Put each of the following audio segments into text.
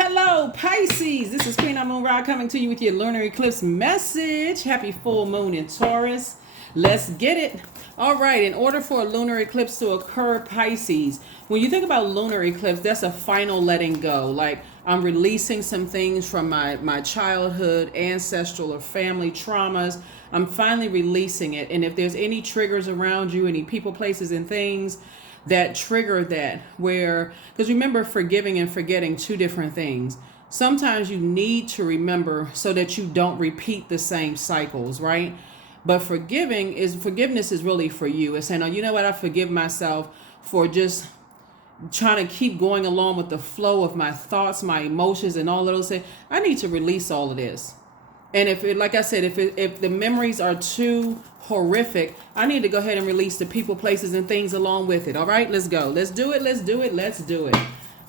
Hello, Pisces. This is Queen Amun Ra coming to you with your lunar eclipse message. Happy full moon in Taurus. Let's get it. All right, in order for a lunar eclipse to occur, Pisces, when you think about lunar eclipse, that's a final letting go. Like, I'm releasing some things from my childhood, ancestral, or family traumas. I'm finally releasing it. And if there's any triggers around you, any people, places, and things that trigger that, where, because remember, forgiving and forgetting, two different things. Sometimes you need to remember so that you don't repeat the same cycles, right? But forgiveness is really for you. It's saying, oh, you know what, I forgive myself for just trying to keep going along with the flow of my thoughts, my emotions, and all of those things. I need to release all of this. And if it, like I said, if the memories are too horrific, I need to go ahead and release the people, places, and things along with it. All right, let's go. Let's do it. Let's do it. Let's do it.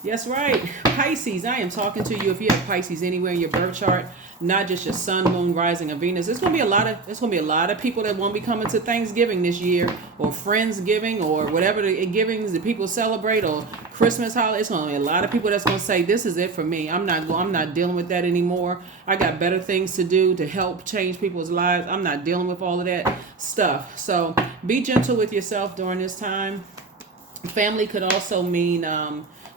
Yes, right. Pisces, I am talking to you. If you have Pisces anywhere in your birth chart, not just your sun, moon, rising, and Venus, it's gonna be a lot of people that won't be coming to Thanksgiving this year, or Friendsgiving, or whatever the givings that people celebrate, or Christmas holiday. It's gonna be a lot of people that's gonna say, "This is it for me. I'm not dealing with that anymore. I got better things to do to help change people's lives. I'm not dealing with all of that stuff." So be gentle with yourself during this time. Family could also mean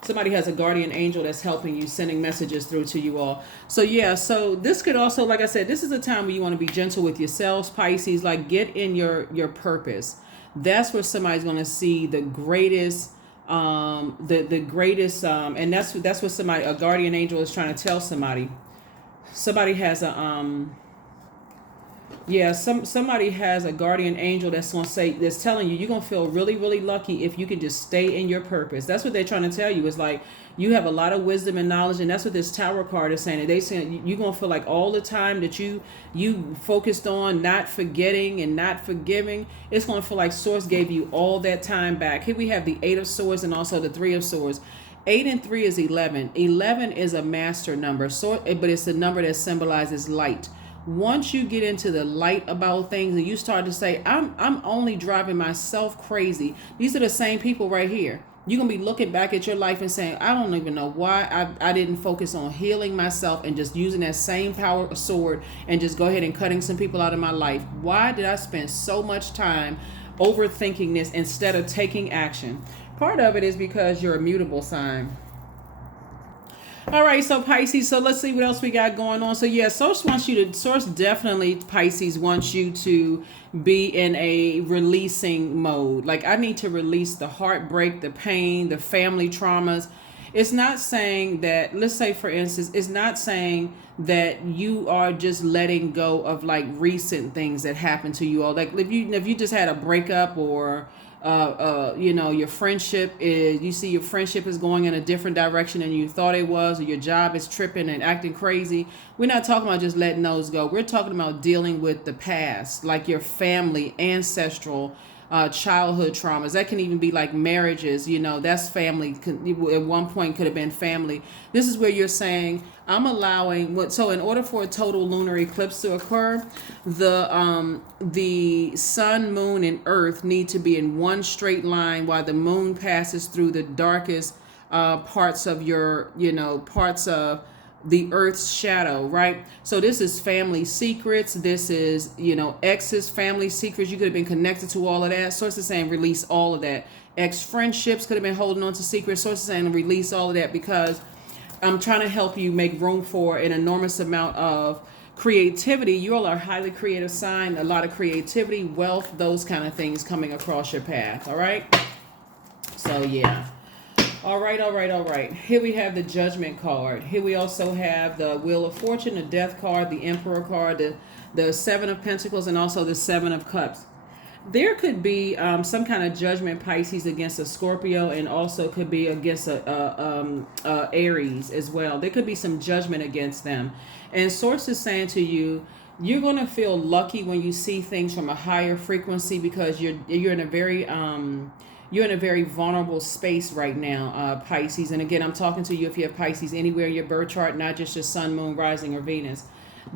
somebody has a guardian angel that's helping you, sending messages through to you all. So yeah, so this could also, like I said, this is a time where you want to be gentle with yourselves, Pisces. Like, get in your purpose. That's where somebody's going to see the greatest the greatest and that's what somebody, a guardian angel, is trying to tell somebody. Somebody has a somebody has a guardian angel that's going to say, that's telling you, you're going to feel really, really lucky if you can just stay in your purpose. That's what they're trying to tell you. It's like, you have a lot of wisdom and knowledge, and that's what this Tower card is saying. They saying you're going to feel like all the time that you focused on not forgetting and not forgiving, it's going to feel like Source gave you all that time back. Here we have the 8 of Swords and also the 3 of Swords. 8 and 3 is 11. 11 is a master number, but it's the number that symbolizes light. Once you get into the light about things and you start to say, I'm only driving myself crazy. These are the same people right here. You're going to be looking back at your life and saying, I don't even know why I didn't focus on healing myself and just using that same power of sword and just go ahead and cutting some people out of my life. Why did I spend so much time overthinking this instead of taking action? Part of it is because you're a mutable sign. All right, so Pisces, so let's see what else we got going on. So yeah, Source definitely, Pisces, wants you to be in a releasing mode. Like, I need to release the heartbreak, the pain, the family traumas. It's not saying that, let's say for instance, it's not saying that you are just letting go of like recent things that happened to you all. Like, if you just had a breakup, or your friendship is going in a different direction than you thought it was, or your job is tripping and acting crazy. We're not talking about just letting those go. We're talking about dealing with the past, like your family, ancestral, childhood traumas. That can even be like marriages, that's family. At one point could have been family. This is where you're saying, I'm allowing so in order for a total lunar eclipse to occur, the sun, moon, and earth need to be in one straight line while the moon passes through the darkest parts of parts of the earth's shadow, right? So this is family secrets. This is, ex's family secrets. You could have been connected to all of that. Source is saying release all of that. Ex friendships could have been holding on to secrets. Source is saying release all of that, because I'm trying to help you make room for an enormous amount of creativity. You all are a highly creative sign. A lot of creativity, wealth, those kind of things coming across your path. All right. So yeah. All right. Here we have the Judgment card. Here we also have the Wheel of Fortune, the Death card, the Emperor card, the 7 of Pentacles, and also the 7 of Cups. There could be some kind of judgment, Pisces, against a Scorpio, and also could be against a Aries as well. There could be some judgment against them. And Source is saying to you, you're going to feel lucky when you see things from a higher frequency, because you're in a very vulnerable space right now, Pisces. And again, I'm talking to you if you have Pisces anywhere in your birth chart, not just your sun, moon, rising, or Venus.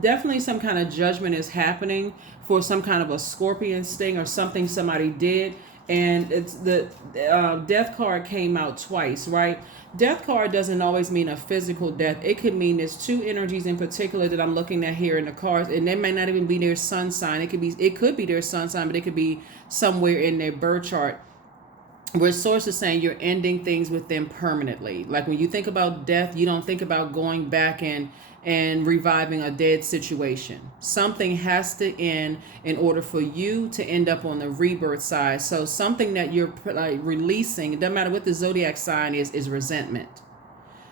Definitely some kind of judgment is happening for some kind of a scorpion sting or something somebody did. And it's the death card came out twice, right? Death card doesn't always mean a physical death. It could mean there's two energies in particular that I'm looking at here in the cards, and they may not even be their sun sign. It could be their sun sign, but it could be somewhere in their birth chart where source is saying you're ending things with them permanently. Like when you think about death, you don't think about going back and reviving a dead situation. Something has to end in order for you to end up on the rebirth side. So something that you're like releasing, it doesn't matter what the zodiac sign is resentment.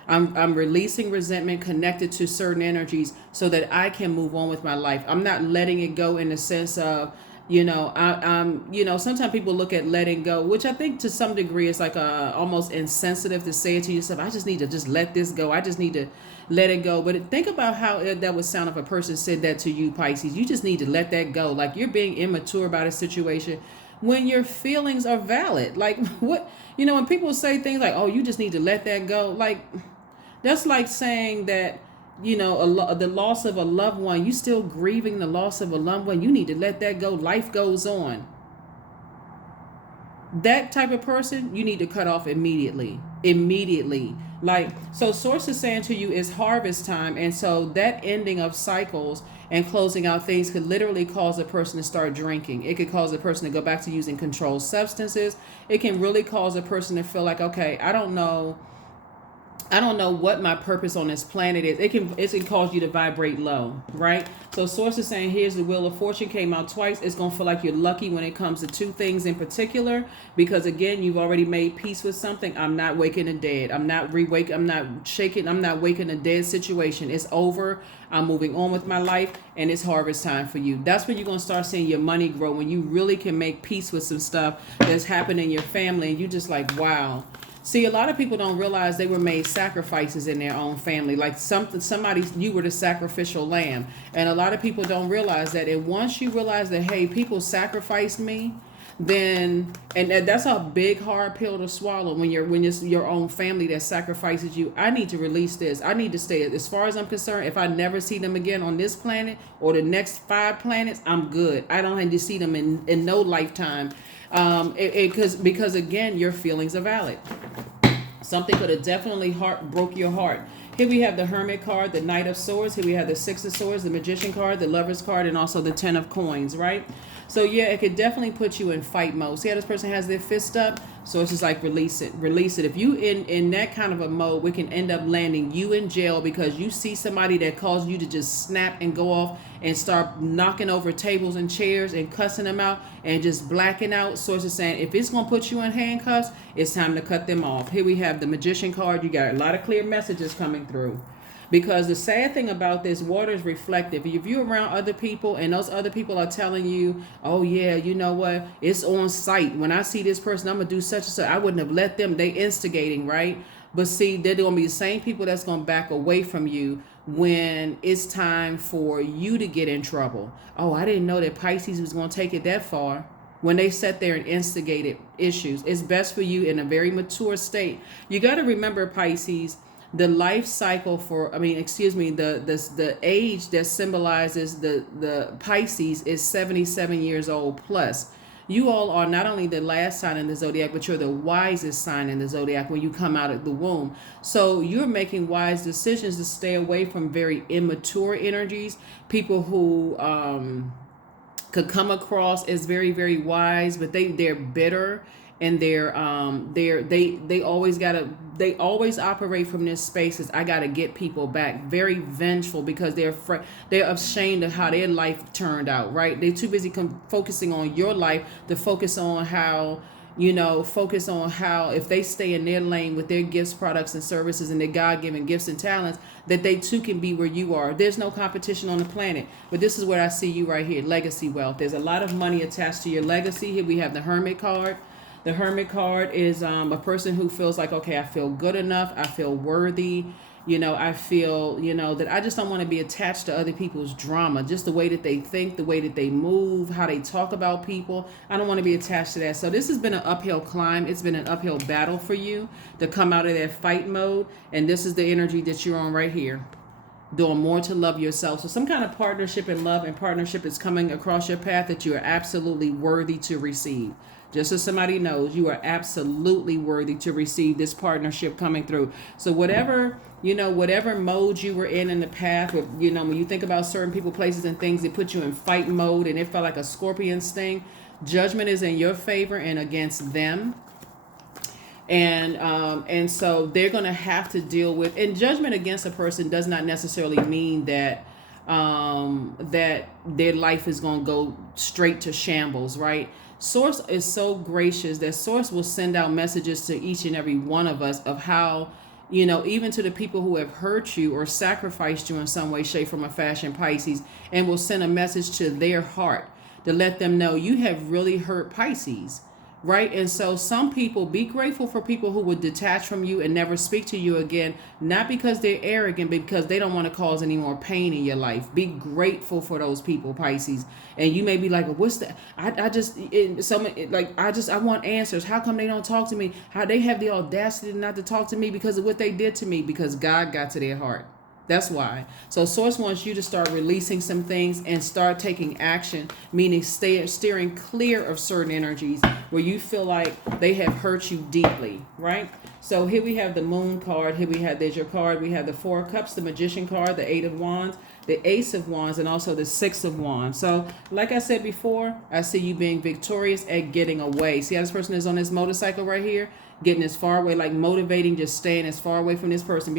I'm releasing resentment connected to certain energies so that I can move on with my life. I'm not letting it go in the sense of, sometimes people look at letting go, which I think to some degree is like almost insensitive to say it to yourself. I just need to just let this go. I just need to let it go. But think about how that would sound if a person said that to you, Pisces. You just need to let that go. Like you're being immature about a situation when your feelings are valid. Like what, when people say things like, oh, you just need to let that go. Like that's like saying that, the loss of a loved one, you still grieving the loss of a loved one. You need to let that go. Life goes on. That type of person, you need to cut off immediately. Like, so source is saying to you it's harvest time. And so that ending of cycles and closing out things could literally cause a person to start drinking. It could cause a person to go back to using controlled substances. It can really cause a person to feel like, okay, I don't know what my purpose on this planet is. It can cause you to vibrate low, right? So source is saying here's the Wheel of Fortune came out twice. It's going to feel like you're lucky when it comes to two things in particular, because again, you've already made peace with something. I'm not waking the dead. I'm not shaking. I'm not waking a dead situation. It's over. I'm moving on with my life, and it's harvest time for you. That's when you're going to start seeing your money grow, when you really can make peace with some stuff that's happening in your family. And you just like, wow. See, a lot of people don't realize they were made sacrifices in their own family. Like you were the sacrificial lamb. And a lot of people don't realize that. And once you realize that, hey, people sacrificed me, then, and that's a big, hard pill to swallow when it's your own family that sacrifices you. I need to release this. I need to stay. As far as I'm concerned, if I never see them again on this planet or the next 5 planets, I'm good. I don't have to see them in no lifetime. Because again, your feelings are valid. Something could have definitely broke your heart. Here we have the Hermit card, the Knight of Swords. Here we have the Six of Swords, the Magician card, the Lover's card, and also the Ten of Coins, right? So yeah, it could definitely put you in fight mode. See how this person has their fist up? So it's just like release it. If you in that kind of a mode, we can end up landing you in jail because you see somebody that caused you to just snap and go off and start knocking over tables and chairs and cussing them out and just blacking out. So it's just saying if it's going to put you in handcuffs, it's time to cut them off. Here we have the Magician card. You got a lot of clear messages coming through. Because the sad thing about this, water is reflective. If you're around other people and those other people are telling you, oh yeah, you know what, it's on site. When I see this person, I'm going to do such and such. I wouldn't have let them. They instigating, right? But see, they're going to be the same people that's going to back away from you when it's time for you to get in trouble. Oh, I didn't know that Pisces was going to take it that far. When they sat there and instigated issues, it's best for you in a very mature state. You got to remember, Pisces, the life cycle the age that symbolizes the Pisces is 77 years old plus. You all are not only the last sign in the zodiac, but you're the wisest sign in the zodiac when you come out of the womb. So you're making wise decisions to stay away from very immature energies, people who could come across as very, very wise, but they're bitter. And they always operate from this space as I got to get people back. Very vengeful because they're ashamed of how their life turned out, right? They're too busy focusing on your life to focus on how if they stay in their lane with their gifts, products, and services and their God-given gifts and talents, that they too can be where you are. There's no competition on the planet. But this is where I see you right here, legacy wealth. There's a lot of money attached to your legacy. Here we have the Hermit card. The Hermit card is a person who feels like, okay, I feel good enough. I feel worthy. I feel, that I just don't want to be attached to other people's drama. Just the way that they think, the way that they move, how they talk about people. I don't want to be attached to that. So this has been an uphill climb. It's been an uphill battle for you to come out of that fight mode. And this is the energy that you're on right here. Doing more to love yourself. So some kind of partnership in love and partnership is coming across your path that you are absolutely worthy to receive. Just so somebody knows, you are absolutely worthy to receive this partnership coming through. So whatever, whatever mode you were in the past, with, when you think about certain people, places, and things, it put you in fight mode and it felt like a scorpion sting. Judgment is in your favor and against them. And so they're going to have to deal with, and judgment against a person does not necessarily mean that that their life is going to go straight to shambles, right? Source is so gracious that Source will send out messages to each and every one of us of how, even to the people who have hurt you or sacrificed you in some way, shape, form, or fashion, Pisces, and will send a message to their heart to let them know you have really hurt Pisces. Right. And so some people, be grateful for people who would detach from you and never speak to you again, not because they're arrogant, but because they don't want to cause any more pain in your life. Be grateful for those people, Pisces. And you may be like, well, what's that? I want answers. How come they don't talk to me? How they have the audacity not to talk to me because of what they did to me? Because God got to their heart. That's why. So Source wants you to start releasing some things and start taking action, meaning steering clear of certain energies where you feel like they have hurt you deeply, right? So here we have the Moon card. There's your card. We have the Four of Cups, the Magician card, the Eight of Wands, the Ace of Wands, and also the Six of Wands. So like I said before, I see you being victorious at getting away. See how this person is on this motorcycle right here? Getting as far away, like motivating, just staying as far away from this person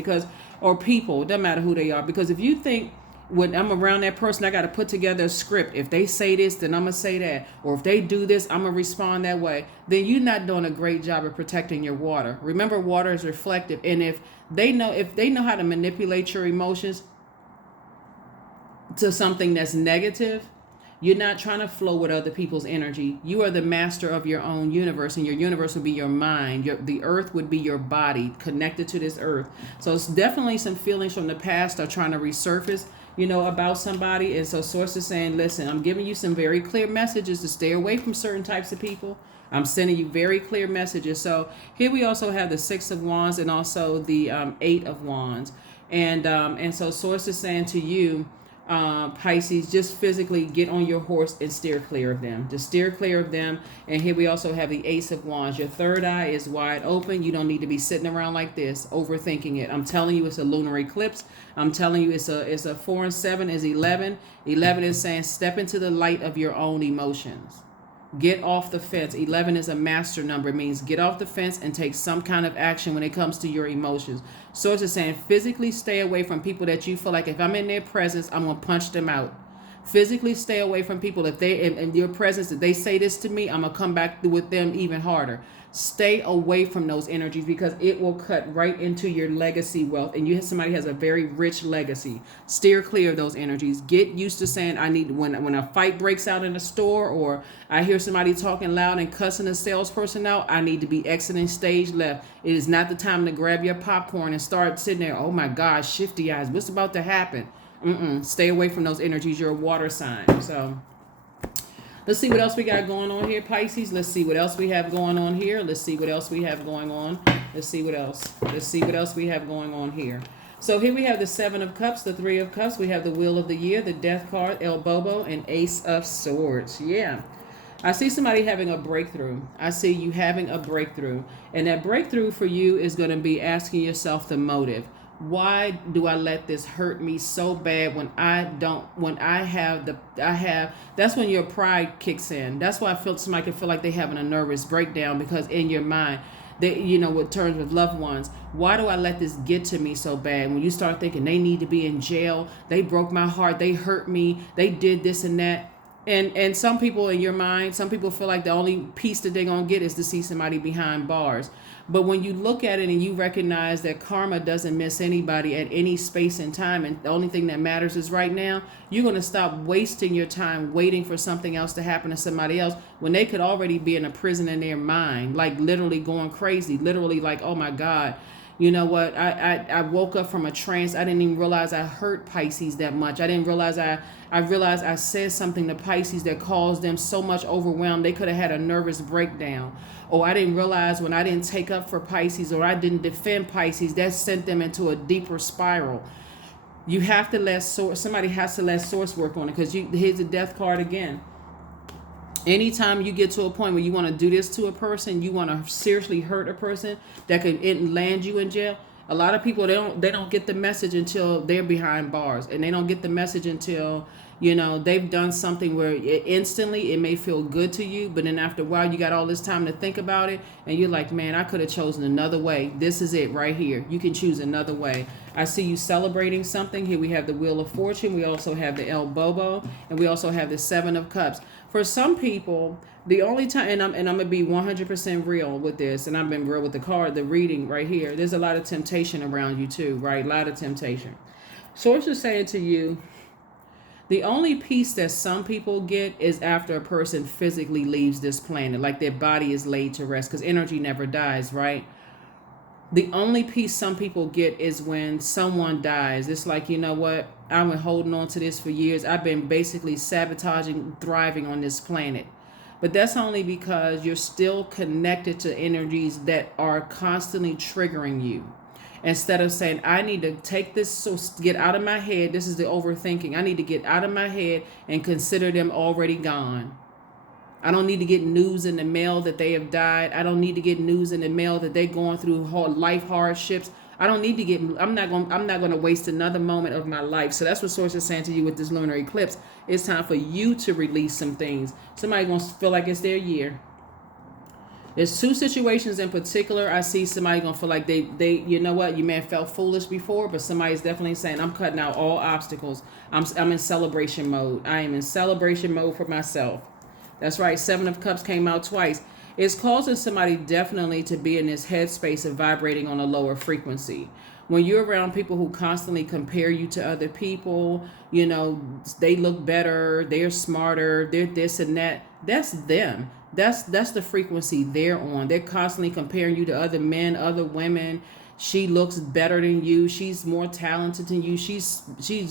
or people, it doesn't matter who they are. Because if you think when I'm around that person, I got to put together a script. If they say this, then I'm going to say that. Or if they do this, I'm going to respond that way. Then you're not doing a great job of protecting your water. Remember, water is reflective. And if they know how to manipulate your emotions to something that's negative, you're not trying to flow with other people's energy. You are the master of your own universe, and your universe would be your mind. The earth would be your body connected to this earth. So it's definitely some feelings from the past are trying to resurface, about somebody. And so Source is saying, listen, I'm giving you some very clear messages to stay away from certain types of people. I'm sending you very clear messages. So here we also have the Six of Wands and also the Eight of Wands. And so Source is saying to you, Pisces, just physically get on your horse and steer clear of them. Just steer clear of them. And here we also have the Ace of Wands. Your third eye is wide open. You don't need to be sitting around like this, overthinking it. I'm telling you, it's a lunar eclipse. I'm telling you, it's a 4 and 7 is 11. 11 is saying step into the light of your own emotions. Get off the fence. 11 is a master number. It means get off the fence and take some kind of action when it comes to your emotions. So it's just saying physically stay away from people that you feel like if I'm in their presence, I'm going to punch them out. Physically stay away from people. If they in your presence, if they say this to me, I'm going to come back with them even harder. Stay away from those energies because it will cut right into your legacy wealth. And somebody has a very rich legacy. Steer clear of those energies. Get used to saying, I need, when a fight breaks out in a store or I hear somebody talking loud and cussing a salesperson out, I need to be exiting stage left. It is not the time to grab your popcorn and start sitting there. Oh my gosh, shifty eyes. What's about to happen? Stay away from those energies. You're a water sign. So let's see what else we got going on here, Pisces. Let's see what else we have going on here. Let's see what else we have going on. Let's see what else. Let's see what else we have going on here. So here we have the Seven of Cups, the Three of Cups. We have the Wheel of the Year, the Death card, El Bobo, and Ace of Swords. Yeah. I see somebody having a breakthrough. I see you having a breakthrough. And that breakthrough for you is going to be asking yourself the motive. Why do I let this hurt me so bad that's when your pride kicks in. That's why somebody can feel like they're having a nervous breakdown because in your mind, with terms of loved ones, why do I let this get to me so bad? When you start thinking they need to be in jail, they broke my heart, they hurt me, they did this and that. And some people in your mind, some people feel like the only piece that they're going to get is to see somebody behind bars. But when you look at it and you recognize that karma doesn't miss anybody at any space and time, and the only thing that matters is right now, you're going to stop wasting your time waiting for something else to happen to somebody else when they could already be in a prison in their mind, like literally going crazy, literally like, oh my God. You know what? I woke up from a trance. I didn't even realize I hurt Pisces that much. I didn't realize I realized I said something to Pisces that caused them so much overwhelm. They could have had a nervous breakdown. Or I didn't realize when I didn't take up for Pisces or I didn't defend Pisces, that sent them into a deeper spiral. You have to somebody has to let source work on it because here's the Death card again. Anytime you get to a point where you want to do this to a person, you want to seriously hurt a person that could land you in jail. A lot of people, they don't get the message until they're behind bars, and they don't get the message until they've done something where instantly it may feel good to you, but then after a while you got all this time to think about it, and you're like, man, I could have chosen another way. This is it right here. You can choose another way. I see you celebrating something. Here we have the Wheel of Fortune. We also have the El Bobo, and we also have the Seven of Cups. For some people, the only time, and I'm gonna be 100% real with this, and I've been real with the reading right here. There's a lot of temptation around you too, right? A lot of temptation. Source is saying to you, the only peace that some people get is after a person physically leaves this planet, like their body is laid to rest, because energy never dies, right? The only peace some people get is when someone dies. It's like, you know what? I've been holding on to this for years. I've been basically sabotaging, thriving on this planet. But that's only because you're still connected to energies that are constantly triggering you. Instead of saying, I need to take this, so get out of my head. This is the overthinking. I need to get out of my head and consider them already gone. I don't need to get news in the mail that they have died. I don't need to get news in the mail that they're going through life hardships. I don't need to get, I'm not going to waste another moment of my life. So that's what Source is saying to you with this lunar eclipse. It's time for you to release some things. Somebody going to feel like it's their year. There's two situations in particular. I see somebody going to feel like they you know what, you may have felt foolish before, but somebody's definitely saying, I'm cutting out all obstacles. I'm in celebration mode. I am in celebration mode for myself. That's right. Seven of Cups came out twice. It's causing somebody definitely to be in this headspace of vibrating on a lower frequency. When you're around people who constantly compare you to other people, they look better, they're smarter, they're this and that. That's them. That's the frequency they're on. They're constantly comparing you to other men, other women. She looks better than you. She's more talented than you. She's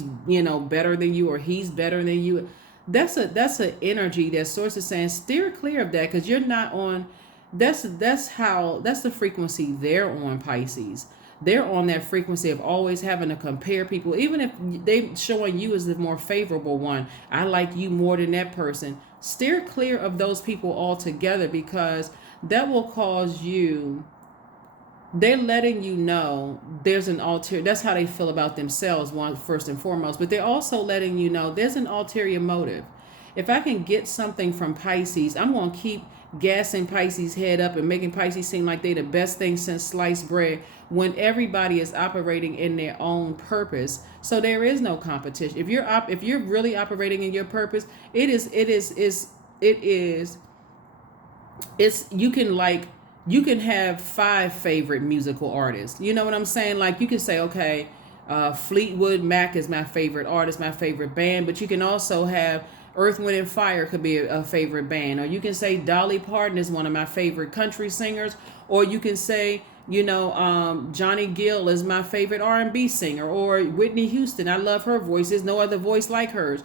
better than you, or he's better than you. That's an energy that Source is saying, steer clear of that, because you're not on. That's the frequency they're on, Pisces. They're on that frequency of always having to compare people, even if they showing you as the more favorable one. I like you more than that person. Steer clear of those people altogether, because that will cause you. They're letting you know there's an ulterior. That's how they feel about themselves, first and foremost. But they're also letting you know there's an ulterior motive. If I can get something from Pisces, I'm going to keep gassing Pisces' head up and making Pisces seem like they're the best thing since sliced bread, when everybody is operating in their own purpose. So there is no competition. If you're really operating in your purpose, you can have 5 favorite musical artists. You know what I'm saying? Like, you can say, okay, Fleetwood Mac is my favorite artist, my favorite band, but you can also have Earth, Wind, and Fire could be a favorite band. Or you can say Dolly Parton is one of my favorite country singers. Or you can say, Johnny Gill is my favorite R&B singer. Or Whitney Houston, I love her voice. There's no other voice like hers.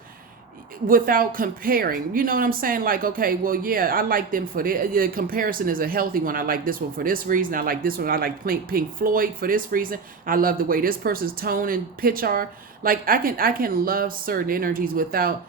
Without comparing, you know what I'm saying? Like, okay, well, yeah, I like them for this. The comparison is a healthy one. I like this one for this reason. I like this one. I like Pink Floyd for this reason. I love the way this person's tone and pitch are. Like, I can love certain energies without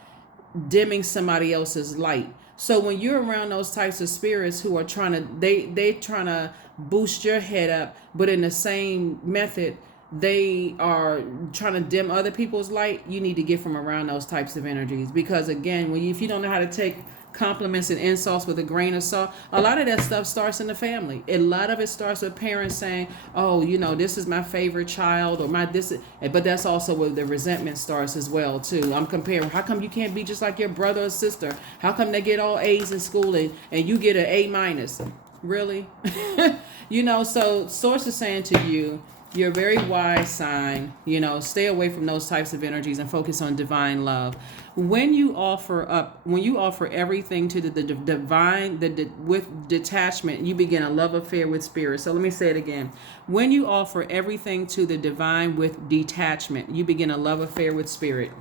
dimming somebody else's light. So when you're around those types of spirits who are trying to boost your head up, but in the same method they are trying to dim other people's light, you need to get from around those types of energies. Because again, if you don't know how to take compliments and insults with a grain of salt, a lot of that stuff starts in the family. A lot of it starts with parents saying, oh, this is my favorite child, or but that's also where the resentment starts as well too. I'm comparing, how come you can't be just like your brother or sister? How come they get all A's in school and you get an A-? Really? So Source is saying to you, you're a very wise sign. Stay away from those types of energies and focus on divine love. When you offer everything to the divine, with detachment, you begin a love affair with spirit. So let me say it again. When you offer everything to the divine with detachment, you begin a love affair with spirit.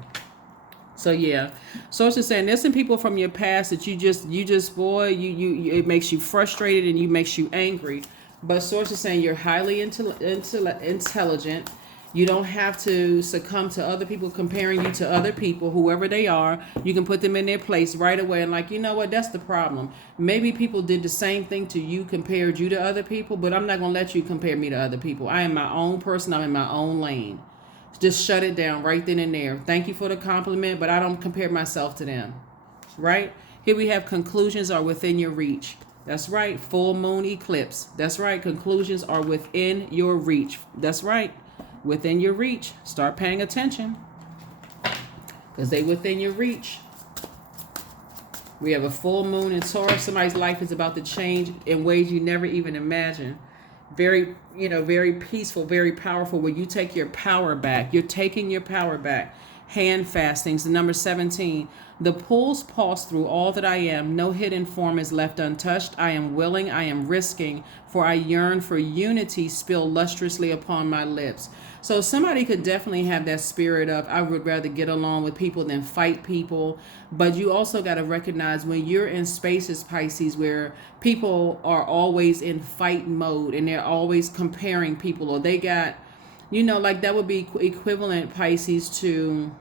So yeah, Source is saying there's some people from your past that you just it makes you frustrated and makes you angry. But Source is saying you're highly intelligent, You don't have to succumb to other people comparing you to other people, whoever they are. You can put them in their place right away and like, you know what, that's the problem. Maybe people did the same thing to you, compared you to other people, but I'm not going to let you compare me to other people. I am my own person. I'm in my own lane. Just shut it down right then and there. Thank you for the compliment, but I don't compare myself to them. Right? Here we have conclusions are within your reach. That's right. Full moon eclipse. That's right. Conclusions are within your reach. That's right. Within your reach. Start paying attention, because they within your reach. We have a full moon in Taurus. Somebody's life is about to change in ways you never even imagined. Very, very peaceful, very powerful, where you take your power back. You're taking your power back. Hand fastings, the number 17. The pulls pulse through all that I am. No hidden form is left untouched. I am willing, I am risking, for I yearn for unity spill lustrously upon my lips. So somebody could definitely have that spirit of, I would rather get along with people than fight people. But you also got to recognize when you're in spaces, Pisces, where people are always in fight mode and they're always comparing people, or they got, like that would be equivalent, Pisces, to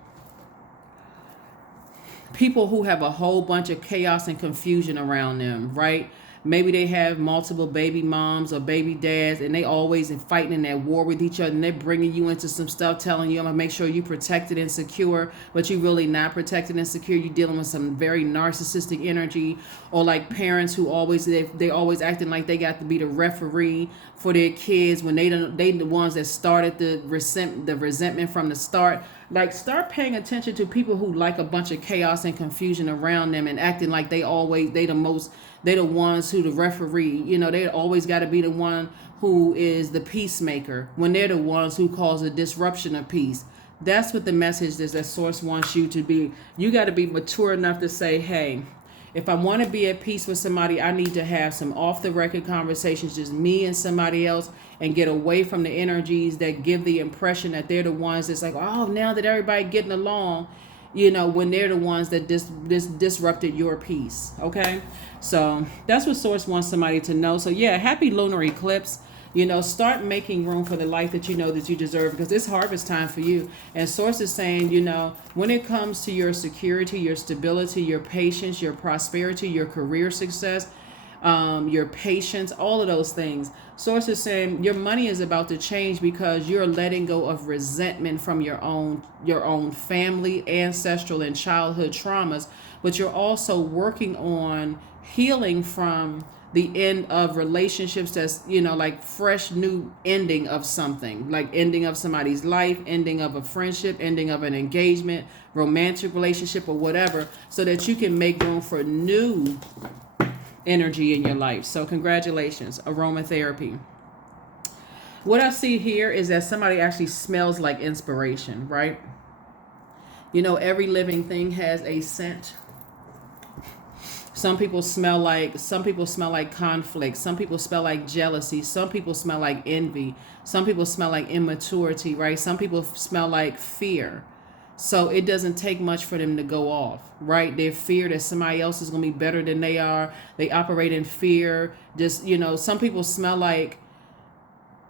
people who have a whole bunch of chaos and confusion around them, right? Maybe they have multiple baby moms or baby dads, and they always fighting in that war with each other, and they're bringing you into some stuff, telling you, I'm going to make sure you protected and secure, but you really not protected and secure. You're dealing with some very narcissistic energy, or like parents who always, they always acting like they got to be the referee for their kids when they the ones that started the resentment from the start. Like, start paying attention to people who like a bunch of chaos and confusion around them and acting like they the ones who the referee, they always got to be the one who is the peacemaker when they're the ones who cause a disruption of peace. That's what the message is that Source wants you to be. You got to be mature enough to say, hey, if I want to be at peace with somebody, I need to have some off the record conversations, just me and somebody else, and get away from the energies that give the impression that they're the ones that's like, oh, now that everybody getting along, when they're the ones that disrupted your peace. Okay. So that's what Source wants somebody to know. So yeah, happy lunar eclipse. Start making room for the life that that you deserve, because it's harvest time for you. And Source is saying, when it comes to your security, your stability, your patience, your prosperity, your career success, your patience, all of those things, Source is saying your money is about to change because you're letting go of resentment from your own family, ancestral, and childhood traumas, but you're also working on healing from the end of relationships that's, like fresh new ending of something, like ending of somebody's life, ending of a friendship, ending of an engagement, romantic relationship, or whatever, so that you can make room for new energy in your life. So congratulations, aromatherapy. What I see here is that somebody actually smells like inspiration, right? Every living thing has a scent. Some people smell like conflict. Some people smell like jealousy. Some people smell like envy. Some people smell like immaturity, right? Some people smell like fear. So it doesn't take much for them to go off, right? They fear that somebody else is going to be better than they are. They operate in fear. Just, some people smell like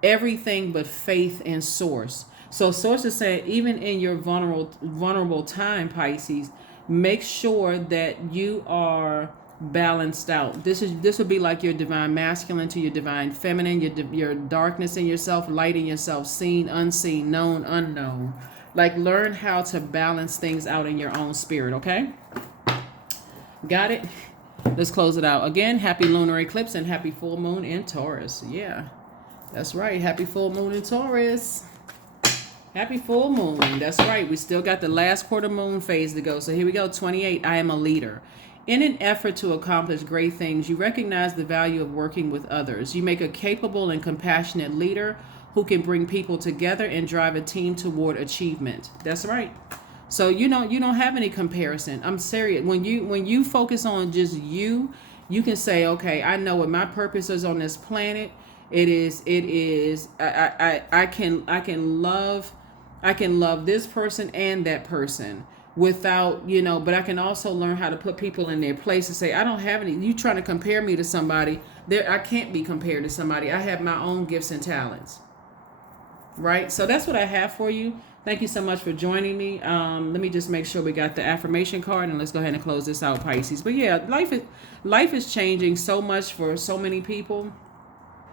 everything but faith and Source. So Source is saying, even in your vulnerable time, Pisces, make sure that you are balanced out. This would be like your divine masculine to your divine feminine, your darkness in yourself, light in yourself, seen, unseen, known, unknown. Like, learn how to balance things out in your own spirit, okay? Got it? Let's close it out. Again, happy lunar eclipse and happy full moon in Taurus. Yeah, that's right. Happy full moon in Taurus. Happy full moon. That's right. We still got the last quarter moon phase to go. So here we go. 28. I am a leader. In an effort to accomplish great things, you recognize the value of working with others. You make a capable and compassionate leader who can bring people together and drive a team toward achievement. That's right. So you don't have any comparison. I'm serious. When you focus on just you can say, okay, I know what my purpose is on this planet. It is I can love this person and that person without, but I can also learn how to put people in their place and say, I don't have any, you trying to compare me to somebody there. I can't be compared to somebody. I have my own gifts and talents. right? So that's what I have for you. Thank you so much for joining me. Let me just make sure we got the affirmation card, and let's go ahead and close this out, Pisces. But yeah, life is changing so much for so many people.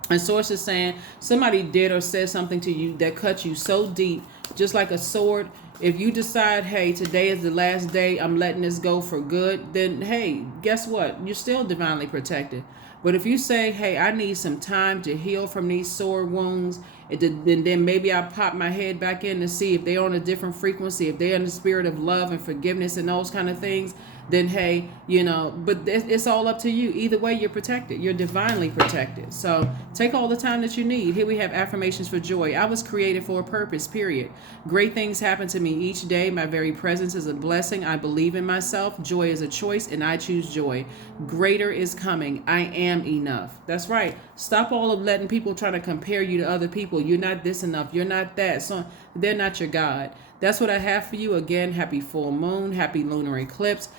And source is saying somebody did or said something to you that cut you so deep, just like a sword. If you decide, hey, today is the last day, I'm letting this go for good, then hey, guess what? You're still divinely protected. But if you say, hey, I need some time to heal from these sword wounds, and then maybe I pop my head back in to see if they're on a different frequency, if they're in the spirit of love and forgiveness and those kind of things, then hey, but it's all up to you. Either way, you're protected. You're divinely protected. So take all the time that you need. Here we have affirmations for joy. I was created for a purpose, period. Great things happen to me each day. My very presence is a blessing. I believe in myself. Joy is a choice, and I choose joy. Greater is coming. I am enough. That's right. Stop all of letting people try to compare you to other people. You're not this enough. You're not that. So they're not your God. That's what I have for you. Again, happy full moon. Happy lunar eclipse.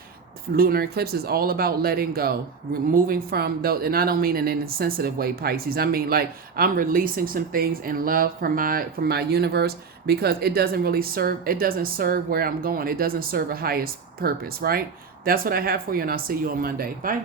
Lunar eclipse is all about letting go, removing from those, and I don't mean in an insensitive way, Pisces. I mean like I'm releasing some things in love from my universe, because it doesn't serve where I'm going. It doesn't serve a highest purpose, right? That's what I have for you, and I'll see you on Monday. Bye.